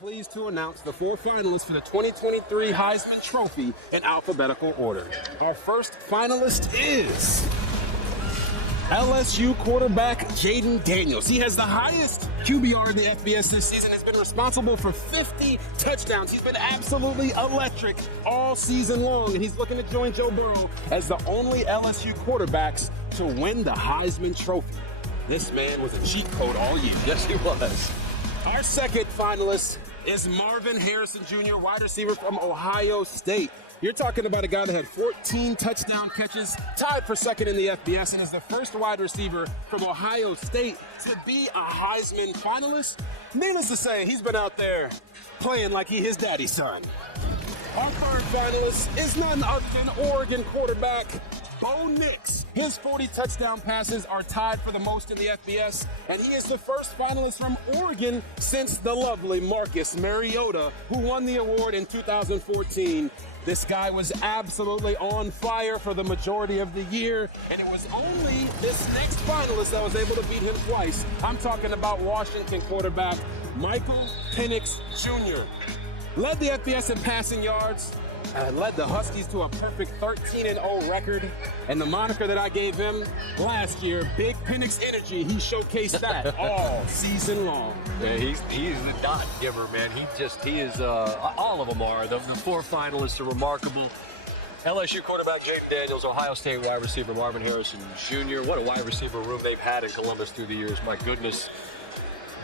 pleased to announce the 4 finalists for the 2023 Heisman Trophy in alphabetical order. Our first finalist is LSU quarterback Jaden Daniels. He has the highest QBR in the FBS this season, has been responsible for 50 touchdowns. He's been absolutely electric all season long, and he's looking to join Joe Burrow as the only LSU quarterbacks to win the Heisman Trophy. This man was a cheat code all year. Yes, he was. Our second finalist is Marvin Harrison Jr., wide receiver from Ohio State. You're talking about a guy that had 14 touchdown catches, tied for second in the FBS, and is the first wide receiver from Ohio State to be a Heisman finalist. Needless to say, he's been out there playing like he his daddy's son. Our third finalist is none other than Oregon quarterback Bo Nix. His 40 touchdown passes are tied for the most in the FBS, and he is the first finalist from Oregon since the lovely Marcus Mariota, who won the award in 2014. This guy was absolutely on fire for the majority of the year, and it was only this next finalist that was able to beat him twice. I'm talking about Washington quarterback Michael Penix Jr. Led the FBS in passing yards, led the Huskies to a perfect 13-0 record, and the moniker that I gave him last year, Big Penix Energy, he showcased that all season long. Yeah, he's the dot giver, man. He is, all of them are. The 4 finalists are remarkable. LSU quarterback Jaden Daniels, Ohio State wide receiver Marvin Harrison Jr. What a wide receiver room they've had in Columbus through the years. My goodness.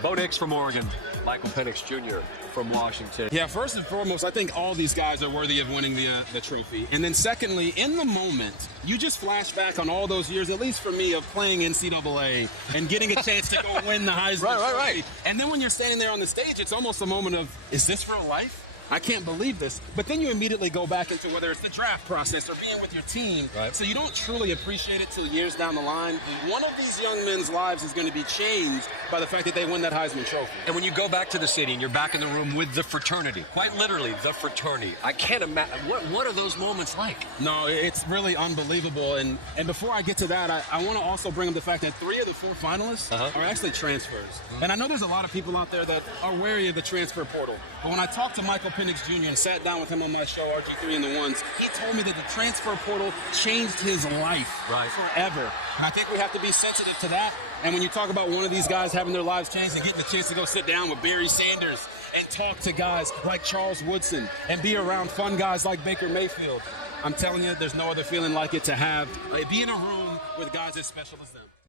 Bo Nix from Oregon, Michael Penix Jr. from Washington. Yeah, first and foremost, I think all these guys are worthy of winning the trophy. And then secondly, in the moment, you just flash back on all those years, at least for me, of playing NCAA and getting a chance to go win the Heisman Trophy. Right. And then when you're standing there on the stage, it's almost a moment of, is this real life? I can't believe this. But then you immediately go back into whether it's the draft process or being with your team. Right. So you don't truly appreciate it till years down the line. One of these young men's lives is going to be changed by the fact that they win that Heisman Trophy. And when you go back to the city and you're back in the room with the fraternity, quite literally the fraternity, I can't imagine, what are those moments like? No, it's really unbelievable. And before I get to that, I want to also bring up the fact that 3 of the 4 finalists are actually transfers. And I know there's a lot of people out there that are wary of the transfer portal. But when I talked to Michael Penix Jr. and sat down with him on my show, RG3 and the Ones, he told me that the transfer portal changed his life forever. And I think we have to be sensitive to that. And when you talk about one of these guys having their lives changed and getting the chance to go sit down with Barry Sanders and talk to guys like Charles Woodson and be around fun guys like Baker Mayfield, I'm telling you, there's no other feeling like it to have, be in a room with guys as special as them.